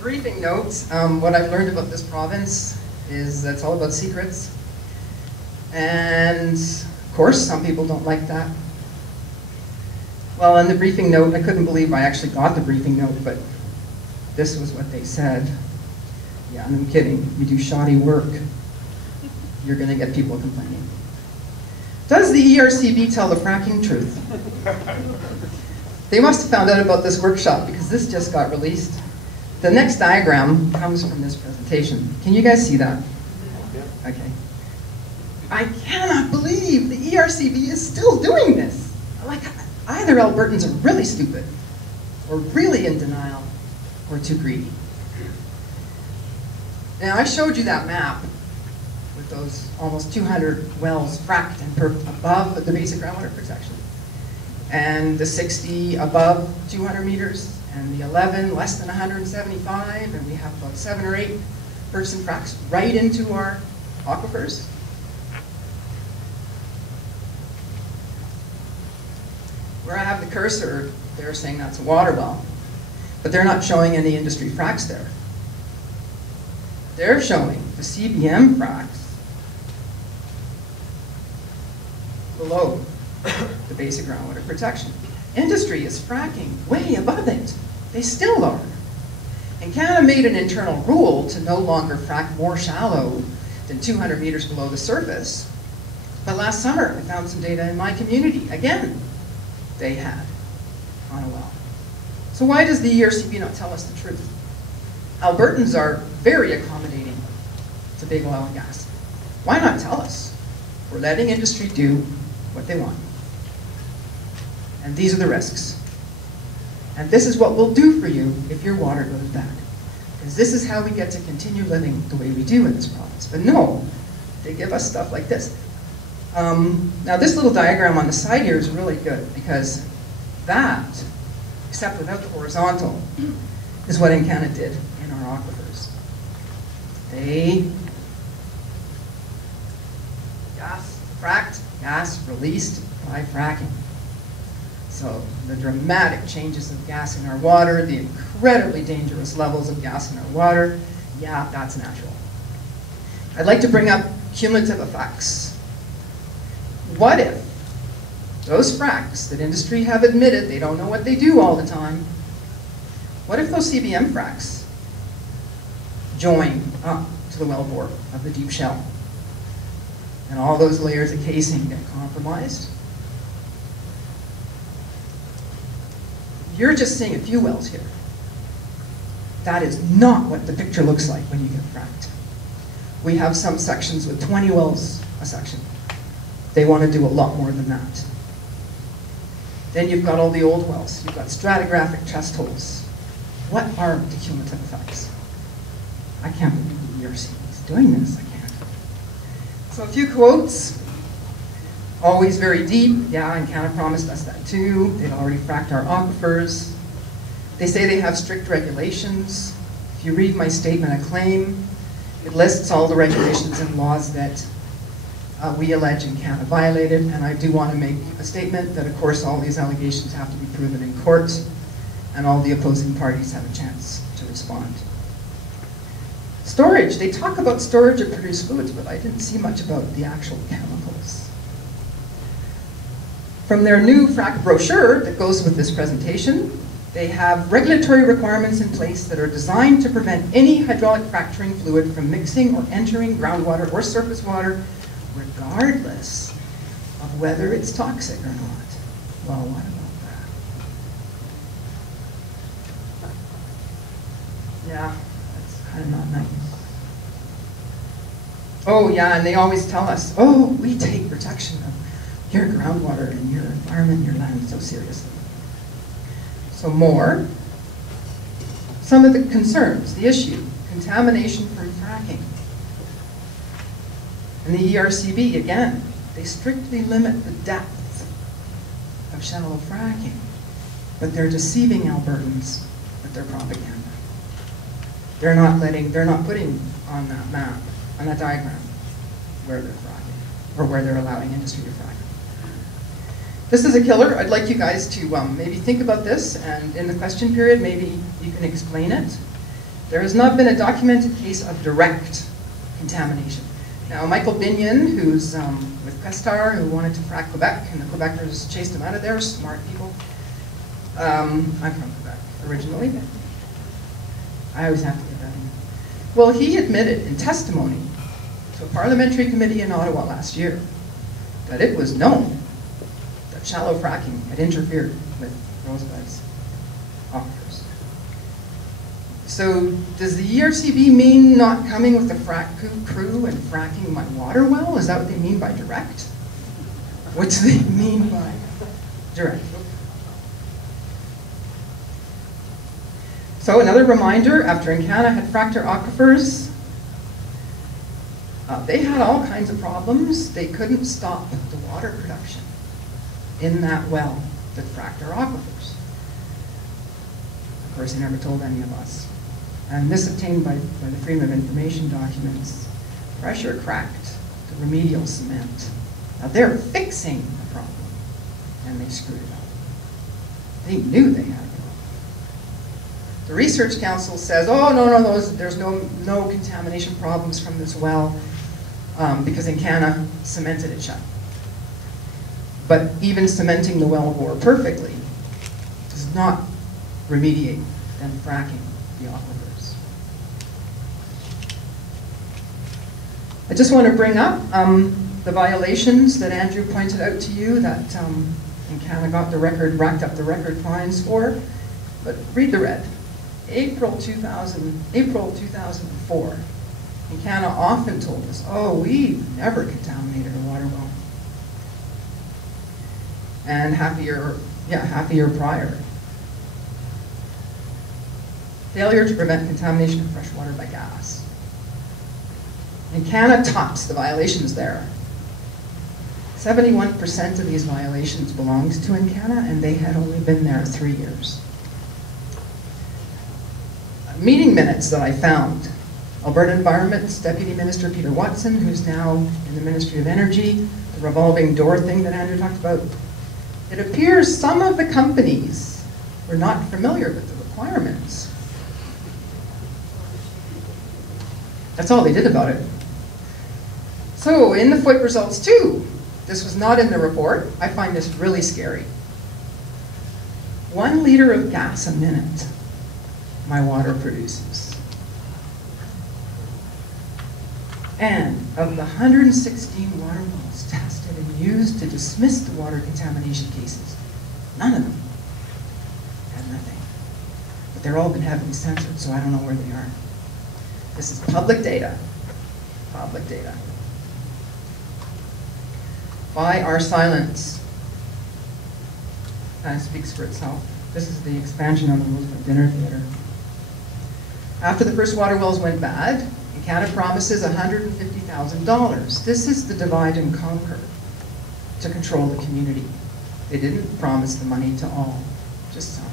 briefing notes, what I've learned about this province is that it's all about secrets. And of course, some people don't like that. Well, in the briefing note, I couldn't believe I actually got the briefing note, but this was what they said. Yeah, I'm kidding. You do shoddy work, you're going to get people complaining. Does the ERCB tell the fracking truth? They must have found out about this workshop because this just got released. The next diagram comes from this presentation. Can you guys see that? Okay. I cannot believe the ERCB is still doing this. Like, either Albertans are really stupid, or really in denial, or too greedy. Now, I showed you that map with those almost 200 wells fracked and above the basic groundwater protection, and the 60 above 200 meters, and the 11 less than 175, and we have about 7 or 8 person fracks right into our aquifers. Where I have the cursor, they're saying that's a water well, but they're not showing any industry fracks there. They're showing the CBM fracks below the basic groundwater protection. Industry is fracking way above it. They still are. EnCana made an internal rule to no longer frack more shallow than 200 meters below the surface. But last summer, I found some data in my community. Again, they had on a well. So why does the ERCB not tell us the truth? Albertans are very accommodating to big oil and gas. Why not tell us? We're letting industry do what they want. And these are the risks. And this is what we'll do for you if your water goes bad. Because this is how we get to continue living the way we do in this province. But no, they give us stuff like this. Now this little diagram on the side here is really good because that, except without the horizontal, is what EnCana did in our aquifers. They fracked gas released by fracking. So the dramatic changes of gas in our water, the incredibly dangerous levels of gas in our water, yeah, that's natural. I'd like to bring up cumulative effects. What if those fracks that industry have admitted they don't know what they do all the time, what if those CBM fracks join up to the wellbore of the deep shell and all those layers of casing get compromised? You're just seeing a few wells here. That is not what the picture looks like when you get fracked. We have some sections with 20 wells a section. They want to do a lot more than that. Then you've got all the old wells. You've got stratigraphic chest holes. What are the cumulative effects? I can't believe the ERCB is doing this. I can't. So a few quotes. Always very deep. Yeah, EnCana promised us that too. They've already fracked our aquifers. They say they have strict regulations. If you read my statement of claim, it lists all the regulations and laws that we allege EnCana violated, and I do want to make a statement that of course all these allegations have to be proven in court, and all the opposing parties have a chance to respond. Storage, they talk about storage of produced fluids, but I didn't see much about the actual chemicals. From their new frac brochure that goes with this presentation, they have regulatory requirements in place that are designed to prevent any hydraulic fracturing fluid from mixing or entering groundwater or surface water, regardless of whether it's toxic or not. Well, what about that? Yeah, that's kind of not nice. Oh yeah, and they always tell us, oh, we take protection of your groundwater and your environment and your land so seriously. So more, some of the concerns, the issue, contamination from fracking. And the ERCB, again, they strictly limit the depth of shallow fracking, but they're deceiving Albertans with their propaganda. They're not putting on that map, on that diagram, where they're fracking, or where they're allowing industry to frack. This is a killer. I'd like you guys to maybe think about this, and in the question period, maybe you can explain it. There has not been a documented case of direct contamination. Now, Michael Binion, who's with Questar, who wanted to frack Quebec, and the Quebecers chased him out of there, smart people. I'm from Quebec originally. I always have to get that in. Well, he admitted in testimony to a parliamentary committee in Ottawa last year that it was known that shallow fracking had interfered with Rosebud's aquifers. So does the ERCB mean not coming with the frack crew and fracking my water well? Is that what they mean by direct? What do they mean by direct? So another reminder, after EnCana had fracked our aquifers, they had all kinds of problems. They couldn't stop the water production in that well that fracked our aquifers. Of course, they never told any of us. And this obtained by the Freedom of Information documents. Pressure cracked the remedial cement. Now they're fixing the problem, and they screwed it up. They knew they had a problem. The Research Council says, oh, no, there's no contamination problems from this well because EnCana cemented it shut. But even cementing the well bore perfectly does not remediate and fracking the aquifers. I just want to bring up the violations that Andrew pointed out to you that EnCana got racked up the record fines for. But read the red. April 2004. EnCana often told us, oh, we've never contaminated a water well. And half a year prior. Failure to prevent contamination of fresh water by gas. EnCana tops the violations there. 71% of these violations belonged to EnCana, and they had only been there 3 years. Meeting minutes that I found. Alberta Environment's Deputy Minister Peter Watson, who's now in the Ministry of Energy, the revolving door thing that Andrew talked about. It appears some of the companies were not familiar with the requirements. That's all they did about it. So in the FOIP results too, this was not in the report. I find this really scary. 1 liter of gas a minute my water produces. And of the 116 water wells tested and used to dismiss the water contamination cases, none of them had methane. But they're all been heavily censored, so I don't know where they are. This is public data. Public data. By our silence. Kind of speaks for itself. This is the expansion on the Roosevelt Dinner Theater. After the first water wells went bad, EnCana promises $150,000. This is the divide and conquer to control the community. They didn't promise the money to all, just some.